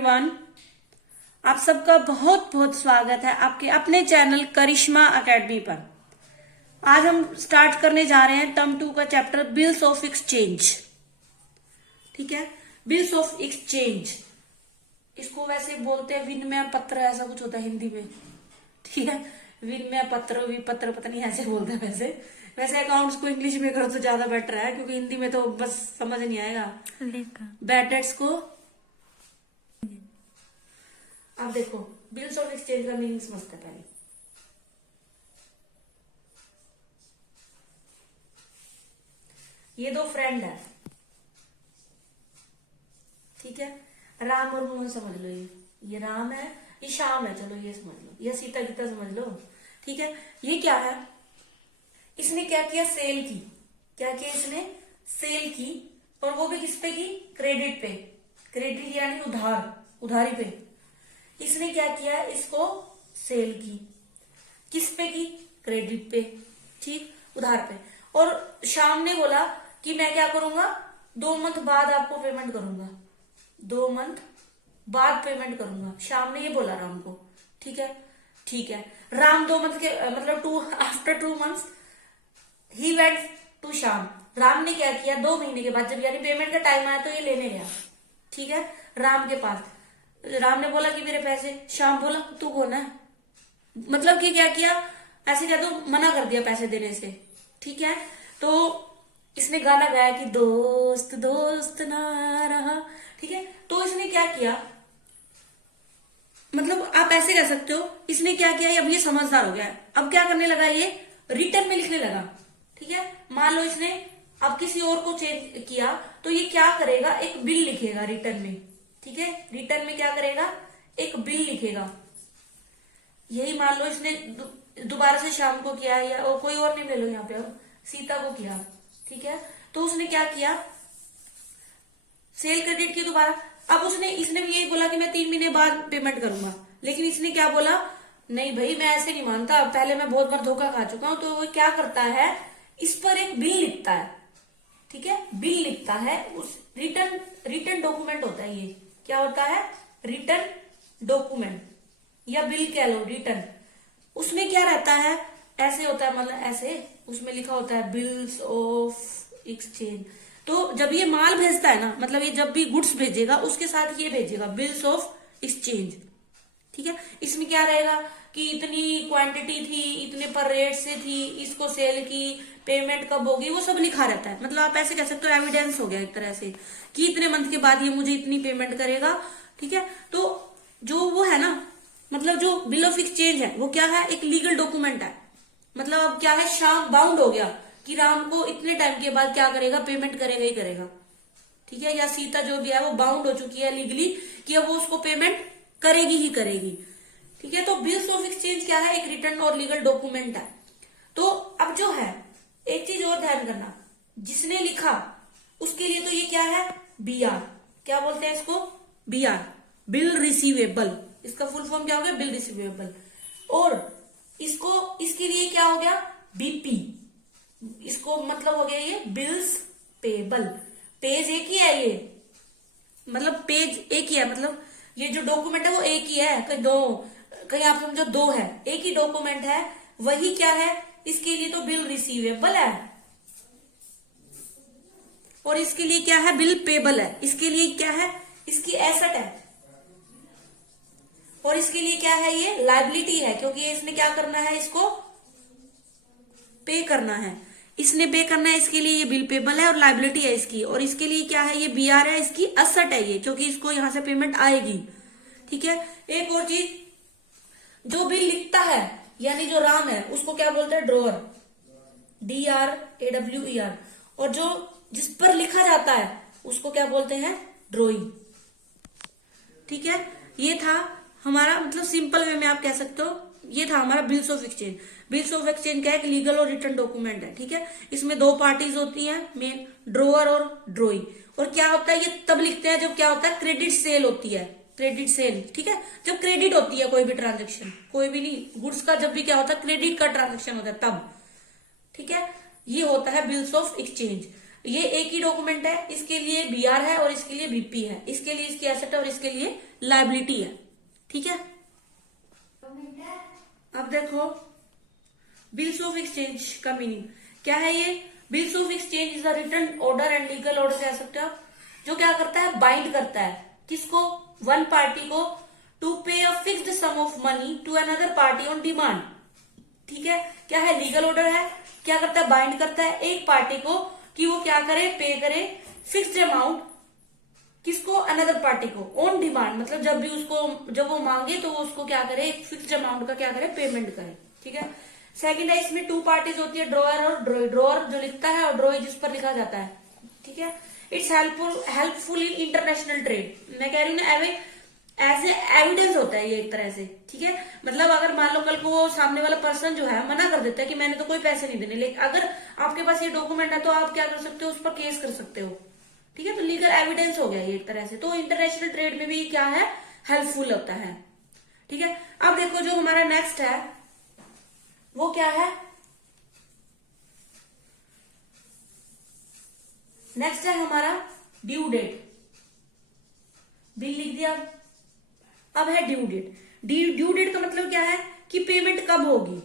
Everyone, आप सबका बहुत बहुत स्वागत है आपके अपने चैनल करिश्मा एकेडमी पर। आज हम स्टार्ट करने जा रहे हैं टर्म 2 का चैप्टर बिल्स ऑफ एक्सचेंज। ठीक है, बिल्स ऑफ एक्सचेंज, इसको वैसे बोलते हैं विनिमय पत्र, ऐसा कुछ होता है हिंदी में। ठीक है, विनिमय पत्र, विपत्र, पता नहीं ऐसे बोलते हैं। वैसे अकाउंट्स को इंग्लिश में करो तो ज्यादा बेटर है, क्योंकि हिंदी में तो बस समझ नहीं आएगा। बैड डेट्स को अब देखो, बिल्स ऑफ एक्सचेंज का मीनिंग समझते हैं पहले। ये दो फ्रेंड है, ठीक है, राम और मोहन समझ लो। ये राम है, ये श्याम है, चलो ये समझ लो, ये सीता गीता समझ लो। ठीक है, ये क्या है, इसने क्या किया, सेल की। क्या किया इसने, सेल की, और वो भी किस पे की, क्रेडिट पे। क्रेडिट यानी उधार, उधारी पे। इसने क्या किया, इसको सेल की, किस पे की, क्रेडिट पे, ठीक, उधार पे। और श्याम ने बोला कि मैं क्या करूंगा, 2 मंथ बाद आपको पेमेंट करूंगा, 2 मंथ बाद पेमेंट करूंगा। श्याम ने ये बोला राम को। ठीक है, ठीक है। राम 2 मंथ के मतलब आफ्टर 2 मंथ्स ही वेंट टू श्याम। राम ने क्या किया, 2 महीने के बाद, जब यानी पेमेंट का टाइम आया तो ये लेने गया। ठीक है, राम के पास। राम ने बोला कि मेरे पैसे। श्याम बोला तू कौन है, मतलब कि क्या किया, ऐसे क्या, तो मना कर दिया पैसे देने से। ठीक है, तो इसने गाना गाया कि दोस्त दोस्त ना रहा। ठीक है, तो इसने क्या किया, मतलब आप ऐसे कह सकते हो, इसने क्या किया, अब ये समझदार हो गया है। अब क्या करने लगा, ये रिटर्न में लिखने लगा। ठीक है, मान लो इसने अब किसी और को चेंज किया, तो ये क्या करेगा, एक बिल लिखेगा रिटर्न में। ठीक है, रिटर्न में क्या करेगा, एक बिल लिखेगा। यही मान लो इसने दोबारा से शाम को किया, या और कोई और नहीं ले लो, यहाँ पे सीता को किया। ठीक है, तो उसने क्या किया, सेल क्रेडिट की दोबारा। अब इसने भी यही बोला कि मैं 3 महीने बाद पेमेंट करूंगा, लेकिन इसने क्या बोला, नहीं भाई मैं ऐसे नहीं मानता, पहले मैं बहुत बार धोखा खा चुका हूं। तो वो क्या करता है, इस पर एक बिल लिखता है। ठीक है, बिल लिखता है, उस रिटर्न डॉक्यूमेंट होता है। ये क्या होता है, रिटर्न डॉक्यूमेंट या बिल कह लो, रिटर्न। उसमें क्या रहता है, ऐसे होता है, मतलब ऐसे उसमें लिखा होता है बिल्स ऑफ एक्सचेंज। तो जब ये माल भेजता है ना, मतलब ये जब भी गुड्स भेजेगा उसके साथ ये भेजेगा बिल्स ऑफ एक्सचेंज। ठीक है, इसमें क्या रहेगा कि इतनी क्वांटिटी थी, इतने पर रेट से थी, इसको सेल की, पेमेंट कब होगी, वो सब लिखा रहता है। मतलब आप ऐसे कह सकते हो एविडेंस हो गया एक तरह से, कि इतने मंथ के बाद ये मुझे इतनी पेमेंट करेगा। ठीक है, तो जो वो है ना, मतलब जो बिल ऑफ एक्सचेंज है वो क्या है, एक लीगल डॉक्यूमेंट है। मतलब अब क्या है, श्याम बाउंड हो गया कि राम को इतने टाइम के बाद क्या करेगा, पेमेंट करेगा ही करेगा। ठीक है, या सीता जो भी है वो बाउंड हो चुकी है लीगली कि अब वो उसको पेमेंट करेगी ही करेगी। ठीक है, तो बिल्स ऑफ एक्सचेंज क्या है, एक रिटर्न और लीगल डॉक्यूमेंट है। तो अब जो है, एक चीज और ध्यान करना, जिसने लिखा उसके लिए तो ये क्या है, BR, क्या बोलते हैं इसको, BR, बिल रिसीवेबल। इसका फुल फॉर्म क्या हो गया, बिल रिसीवेबल। और इसके लिए क्या हो गया, BP, इसको मतलब हो गया ये बिल्स पेबल। पेज एक ही है ये, मतलब पेज एक ही है, मतलब ये जो डॉक्यूमेंट है वो एक ही है, कहीं आप समझो 2 है, एक ही डॉक्यूमेंट है। वही क्या है, इसके लिए तो बिल रिसीवेबल है, और इसके लिए क्या है, बिल पेबल है। इसके लिए क्या है, इसकी एसेट है, और इसके लिए क्या है, ये लायबिलिटी है, क्योंकि इसने क्या करना है, इसको पे करना है, इसने पे करना है। इसके लिए ये बिल पेबल है और लायबिलिटी है इसकी। और इसके लिए क्या है, ये BR है, इसकी एसेट है ये, क्योंकि इसको यहां से पेमेंट आएगी। ठीक है, एक और चीज, जो बिल लिखता है यानी जो राम है उसको क्या बोलते हैं, ड्रॉअर, DRAWER। और जो जिस पर लिखा जाता है उसको क्या बोलते हैं, ड्रॉई। ठीक है, ये था हमारा, मतलब सिंपल वे में आप कह सकते हो, ये था हमारा bills of exchange. Bills of exchange क्या है, लीगल और रिटर्न डॉक्यूमेंट है। ठीक है, इसमें 2 पार्टीज होती हैं मेन, ड्रॉअर और ड्रॉई। और क्या होता है, ये तब लिखते हैं जब क्या होता है, क्रेडिट सेल होती है, क्रेडिट सेल। ठीक है, जब क्रेडिट होती है कोई भी ट्रांजेक्शन, कोई भी नहीं, गुड्स का जब भी क्या होता है, क्रेडिट का ट्रांजेक्शन होता है तब। ठीक है, ये होता है बिल्स ऑफ एक्सचेंज। ये एक ही डॉक्यूमेंट है, इसके लिए बीआर है और इसके लिए बीपी है, इसके लिए इसकी एसेट है और इसके लिए लायबिलिटी है। ठीक है, अब देखो बिल्स ऑफ एक्सचेंज का मीनिंग क्या है। ये bills of exchange is a written order and legal order कह सकते हो आप, जो क्या करता है, बाइंड करता है किसको, वन पार्टी को, to pay a fixed sum of money to another party on demand. ठीक है, क्या है, लीगल ऑर्डर है, क्या करता है, बाइंड करता है एक पार्टी को कि वो क्या करे, पे करे फिक्स्ड अमाउंट किसको, अनदर पार्टी को, ऑन डिमांड, मतलब जब भी उसको, जब वो मांगे तो वो उसको क्या करे, एक फिक्स्ड अमाउंट का क्या करे, पेमेंट करे। ठीक है, सेकंड है, इसमें टू पार्टीज होती है, ड्रॉअर और ड्रॉई, ड्रॉअर जो लिखता है और ड्रॉई जिस पर लिखा जाता है। ठीक है, it's helpful in international trade. मैं कह रही हूँ ना, ऐसे एविडेंस होता है ये एक तरह से। ठीक है, मतलब अगर मान लो कल को वो सामने वाला पर्सन जो है मना कर देता है कि मैंने तो कोई पैसे नहीं देने, लेकिन अगर आपके पास ये डॉक्यूमेंट है तो आप क्या कर सकते हो, उस पर केस कर सकते हो। ठीक है, तो लीगल एविडेंस हो गया ये एक तरह से, तो इंटरनेशनल ट्रेड में भी क्या है, हेल्पफुल होता है। ठीक है, अब देखो जो हमारा नेक्स्ट है वो क्या है, नेक्स्ट है हमारा ड्यू डेट। बिल लिख दिया, अब है ड्यू डेट। ड्यू डेट का मतलब क्या है कि पेमेंट कब होगी।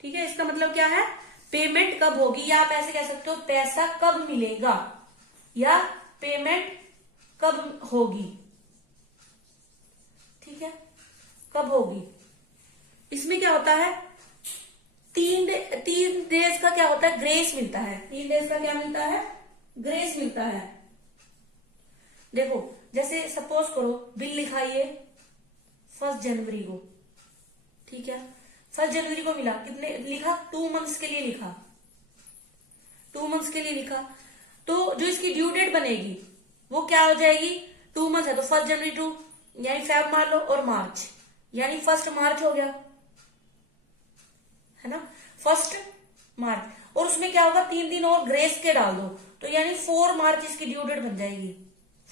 ठीक है, इसका मतलब क्या है, पेमेंट कब होगी, या आप ऐसे कह सकते हो पैसा कब मिलेगा या पेमेंट कब होगी। ठीक है, कब होगी, इसमें क्या होता है, तीन डेज का क्या होता है, ग्रेस मिलता है। 3 डेज का क्या मिलता है, ग्रेस मिलता है। देखो जैसे सपोज करो बिल लिखाइए 1 जनवरी को। ठीक है, 1 जनवरी को मिला, कितने लिखा, 2 मंथ्स के लिए लिखा, 2 मंथ्स के लिए लिखा, तो जो इसकी ड्यू डेट बनेगी वो क्या हो जाएगी, 2 मंथ है तो 1 जनवरी टू, यानी फेब मान लो, और मार्च यानी 1 मार्च हो गया, है ना, 1 मार्च। और उसमें क्या होगा, 3 दिन और ग्रेस के डाल दो, तो यानी 4 मार्च इसकी ड्यू डेट बन जाएगी,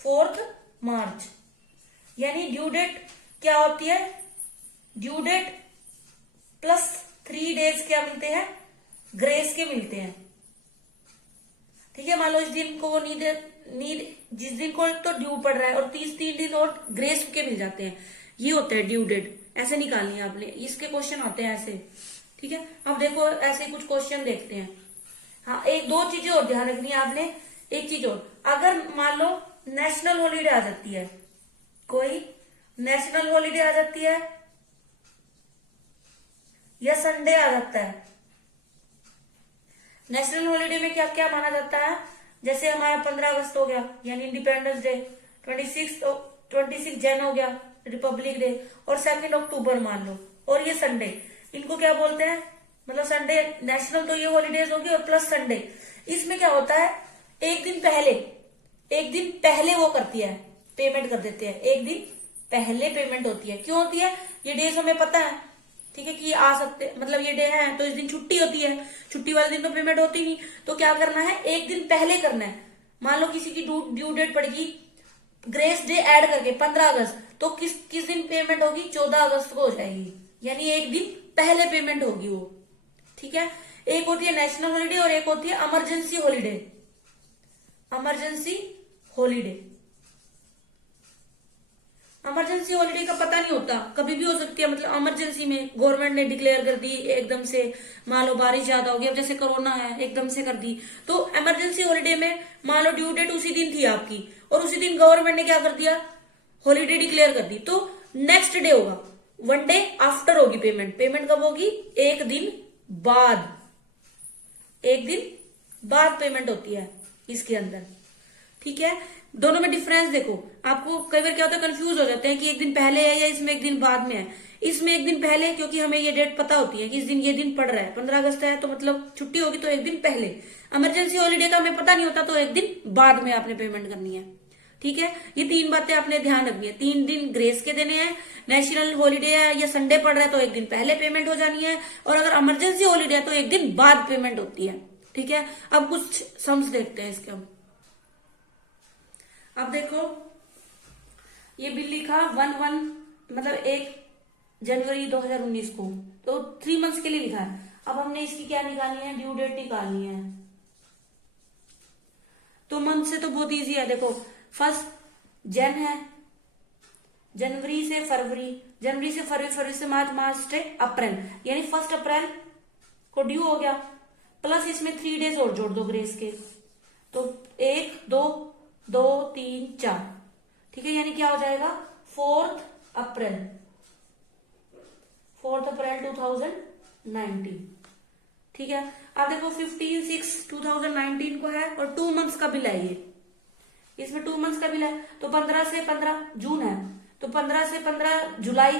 4 मार्च। यानी ड्यू डेट क्या होती है, ड्यू डेट प्लस 3 डेज क्या मिलते हैं, ग्रेस के मिलते हैं। ठीक है, मान लो इस दिन को वो नीड जिस दिन को तो ड्यू पड़ रहा है और 3 दिन और ग्रेस के मिल जाते हैं, ये होता है ड्यू डेट। ऐसे निकालनी है आपने, इसके क्वेश्चन आते हैं ऐसे। ठीक है, अब देखो ऐसे कुछ क्वेश्चन देखते हैं। हाँ, एक दो चीजें और ध्यान रखनी है आपने, एक चीज और, अगर मान लो नेशनल हॉलीडे आ जाती है, कोई नेशनल हॉलीडे आ जाती है या संडे आ जाता है। नेशनल हॉलीडे में क्या क्या माना जाता है, जैसे हमारा 15 अगस्त हो गया यानी इंडिपेंडेंस डे, 26 जन हो गया रिपब्लिक डे, और 2 अक्टूबर मान लो, और ये संडे, इनको क्या बोलते हैं, मतलब संडे नेशनल तो ये हॉलीडेज होगी और प्लस संडे। इसमें क्या होता है, एक दिन पहले वो करती है, पेमेंट कर देते हैं, एक दिन पहले पेमेंट होती है। क्यों होती है, ये डेज हमें पता है। ठीक है, कि आ सकते, मतलब ये डे है तो इस दिन छुट्टी होती है, छुट्टी वाले दिन तो पेमेंट होती नहीं, तो क्या करना है, एक दिन पहले करना है। मान लो किसी की ड्यू डेट पड़ेगी ग्रेस डे ऐड करके 15 अगस्त, तो किस दिन पेमेंट होगी, 14 अगस्त को हो जाएगी, यानी एक दिन पहले पेमेंट होगी वो। ठीक है, एक होती है नेशनल हॉलीडे और एक होती है इमरजेंसी हॉलीडे। इमरजेंसी हॉलीडे का पता नहीं होता, कभी भी हो सकती है, मतलब इमरजेंसी में गवर्नमेंट ने डिक्लेयर कर दी एकदम से, मान लो बारिश ज्यादा हो गई, अब जैसे कोरोना है एकदम से कर दी, तो इमरजेंसी हॉलीडे में मान लो ड्यू डेट उसी दिन थी आपकी और उसी दिन गवर्नमेंट ने क्या कर दिया, हॉलीडे डिक्लेयर कर दी, तो नेक्स्ट डे होगा, 1 डे आफ्टर होगी पेमेंट। पेमेंट कब होगी, एक दिन बाद पेमेंट होती है इसके अंदर। ठीक है, दोनों में डिफरेंस देखो, आपको कई बार क्या होता है, कंफ्यूज हो जाते हैं कि एक दिन पहले है या इसमें एक दिन बाद में है। इसमें एक दिन पहले, क्योंकि हमें ये डेट पता होती है कि इस दिन ये दिन पड़ रहा है, 15 अगस्त है तो मतलब छुट्टी होगी, तो एक दिन पहले। इमरजेंसी हॉलीडे का हमें पता नहीं होता, तो एक दिन बाद में आपने पेमेंट करनी है। ठीक है, ये 3 बातें आपने ध्यान रखनी है। 3 दिन ग्रेस के देने हैं, नेशनल हॉलीडे है या संडे पड़ रहा है तो एक दिन पहले पेमेंट हो जानी है, और अगर इमरजेंसी हॉलीडे है तो एक दिन बाद पेमेंट होती है। ठीक है, अब कुछ सम्स देखते हैं इसके हम। अब देखो ये बिल लिखा 1 मतलब 1 जनवरी 2019 को, तो 3 मंथ्स के लिए लिखा है। अब हमने इसकी क्या निकालनी है, ड्यू डेट निकालनी है। तो मंथ से तो बहुत इजी है। देखो फर्स्ट जन है, जनवरी से फरवरी, जनवरी से फरवरी, फरवरी से मार्च, मार्च से अप्रैल, यानी 1 अप्रैल को ड्यू हो गया। प्लस इसमें 3 डेज और जोड़ दो ग्रेस के, तो 1 2 2 3 4, ठीक है, यानी क्या हो जाएगा 4 अप्रैल 2019, ठीक है। अब देखो 15/6/2019 को है और 2 मंथ्स का बिल है ये, इसमें 2 मंथ्स का बिल है। तो 15 से 15 जून है, तो 15 से 15 जुलाई,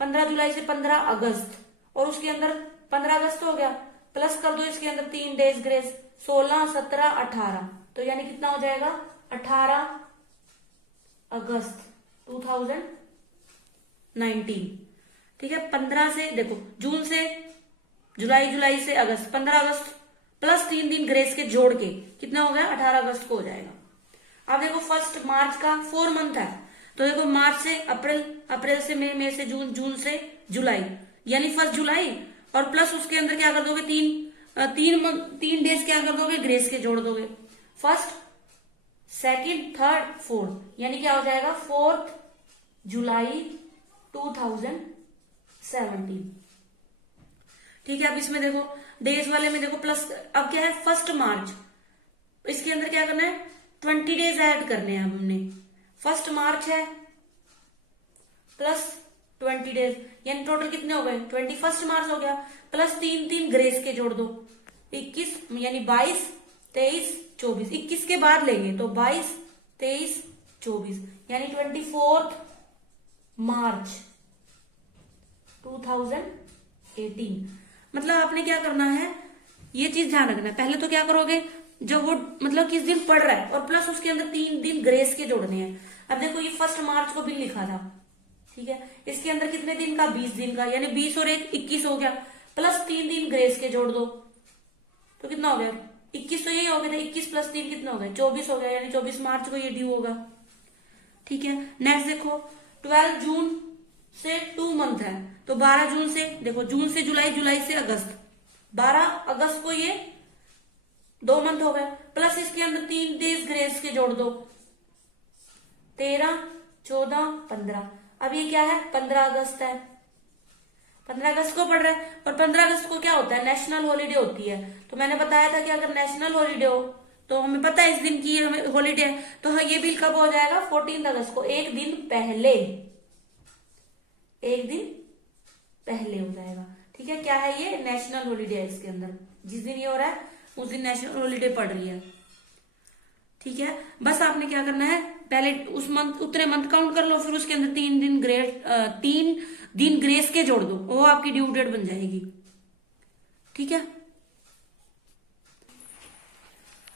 15 जुलाई से 15 अगस्त, और उसके अंदर 15 अगस्त हो गया, प्लस कर दो इसके अंदर 3 डेज ग्रेस, 16 17 18, तो यानी कितना हो जाएगा 18 अगस्त 2019, ठीक है। 15 से देखो जून से जुलाई, जुलाई से अगस्त, 15 अगस्त प्लस 3 दिन ग्रेस के जोड़ के कितना हो गया 18 अगस्त को हो जाएगा। अब देखो 1 मार्च का 4 मंथ है, तो देखो मार्च से अप्रैल, अप्रैल से मई, मई से जून, जून से जुलाई, यानी 1 जुलाई, और प्लस उसके अंदर क्या कर दोगे 3 डेज क्या कर दोगे ग्रेस के जोड़ दोगे, 1, 2, 3, 4, यानी क्या हो जाएगा 4 जुलाई 2017, ठीक है। अब इसमें देखो डेज वाले में देखो प्लस, अब क्या है 1 मार्च, इसके अंदर क्या करना है 20 डेज ऐड करने हैं हमने, 1 मार्च है प्लस 20 डेज, यानी टोटल कितने हो गए 21 मार्च हो गया, प्लस 3 ग्रेस के जोड़ दो, 21, यानी 22 23 24, 21 के बाद लेंगे तो 22 23 24, यानी 24 मार्च 2018। मतलब आपने क्या करना है, ये चीज ध्यान रखना है, पहले तो क्या करोगे जब वो मतलब किस दिन पड़ रहा है और प्लस उसके अंदर 3 दिन ग्रेस के जोड़ने हैं। अब देखो ये 1 मार्च को बिल लिखा था, ठीक है, इसके अंदर कितने दिन का 20 दिन का, यानी 20 और 1 21 हो गया, प्लस 3 दिन ग्रेस के जोड़ दो, तो कितना हो गया 21, तो यही हो गया था 21 प्लस 3 कितना हो गया 24 हो गया, यानी 24 मार्च को ये ड्यू होगा, ठीक है। नेक्स्ट देखो 12 जून से 2 मंथ है, तो 12 जून से देखो, जून से जुलाई, जुलाई से अगस्त, 12 अगस्त को ये 2 मंथ हो गए, प्लस इसके अंदर 3 डेज ग्रेस के जोड़ दो, 13 14 15, अब ये क्या है 15 अगस्त है, 15 अगस्त को पड़ रहा है, और 15 अगस्त को क्या होता है नेशनल हॉलीडे होती है, तो मैंने बताया था कि अगर नेशनल हॉलीडे हो तो हमें पता है इस दिन की हमें हॉलीडे है, तो हाँ ये बिल कब हो जाएगा 14 अगस्त को, एक दिन पहले हो जाएगा, ठीक है। क्या है ये नेशनल हॉलीडे है, इसके अंदर जिस दिन ये हो रहा है उस दिन नेशनल हॉलीडे पड़ रही है, ठीक है। बस आपने क्या करना है पहले उस मंथ उतने मंथ काउंट कर लो, फिर उसके अंदर 3 दिन ग्रेस के जोड़ दो, वो आपकी ड्यू डेट बन जाएगी, ठीक है।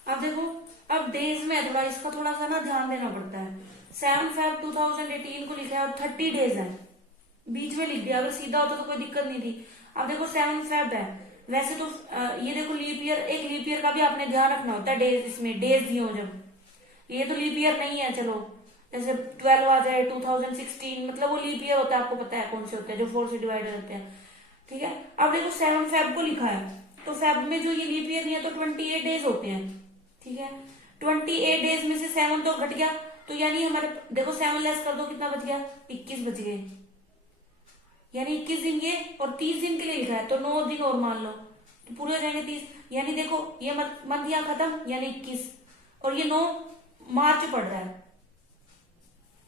अब देखो अब डेज में है, इसका थोड़ा सा ना ध्यान देना पड़ता है। 7 Feb 2018 को लिखा है और 30 डेज है, बीच में लिख दिया, अगर सीधा होता तो कोई दिक्कत नहीं थी। अब देखो 7 Feb है, वैसे तो ये देखो लीप ईयर, एक लीप ईयर का भी आपने ध्यान रखना होता है, डेज इसमें डेज दिए हो जब, ये तो लीप ईयर नहीं है, चलो जैसे 12 आ जाए 2016, मतलब वो लीप ईयर होता है, आपको पता है कौन से होते हैं जो 4 से डिवाइड होते हैं, ठीक है। अब देखो 7 Feb को लिखा है, तो फेब में जो ये लीप ईयर नहीं है तो 28 डेज होते हैं, ठीक है। 28 डेज में से 7 तो घट गया, तो यानी हमारे देखो 7 लेस कर दो कितना बच गया 21 बच गए, यानी 21 दिन ये और 30 दिन के लिए लिखा है, तो 9 दिन और मान लो तो पूरे हो जाएंगे 30, यानी देखो ये मंथ यहाँ खत्म, यानी 21, और ये 9 मार्च पड़ रहा है,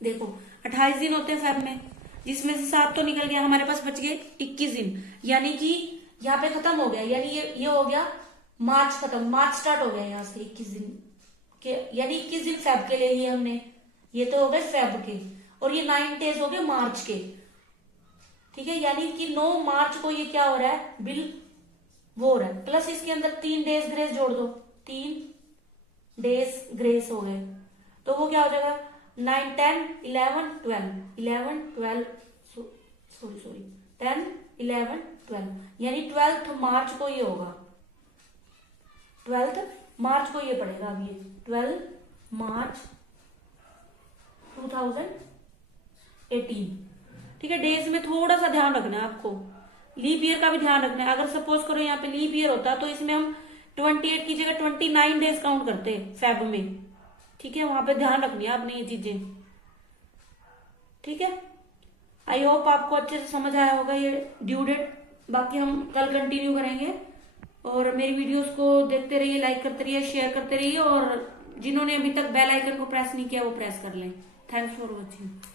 देखो 28 दिन होते हैं फेब में, जिसमें से 7 तो निकल गया, हमारे पास बच गए 21 दिन, यानी कि यहाँ पे खत्म हो गया, यानी ये हो गया मार्च खत्म, मार्च स्टार्ट हो गया यहाँ से 21 दिन के, यानी 21 दिन फेब के ले लिए हमने, ये तो हो गए फेब के, और ये 9 डेज हो गए मार्च के, ठीक है। यानी कि 9 मार्च को ये क्या हो रहा है बिल वो हो रहा है, प्लस इसके अंदर 3 डेज ग्रेस जोड़ दो, 3 डेज ग्रेस हो गए, तो वो क्या हो जाएगा 9 10 11 12 10 11 12, यानी 12 मार्च को ये होगा, 12 मार्च को ये पड़ेगा, अब ये 12 मार्च 2018, ठीक है। डेज में थोड़ा सा ध्यान रखना है आपको, लीप ईयर का भी ध्यान रखना है, अगर सपोज करो यहाँ पे लीप ईयर होता तो इसमें हम 28 की जगह 29 डेज काउंट करते फेब में। ठीक है, वहां पे ध्यान रखनी है आपने ये चीजें। ठीक है, आई होप आपको अच्छे से समझ आया होगा ये ड्यू डेट। बाकी हम कल कंटिन्यू करेंगे, और मेरी वीडियोस को देखते रहिए, लाइक करते रहिए, शेयर करते रहिए, और जिन्होंने अभी तक बेल आइकन को प्रेस नहीं किया वो प्रेस कर लें। Thanks for watching.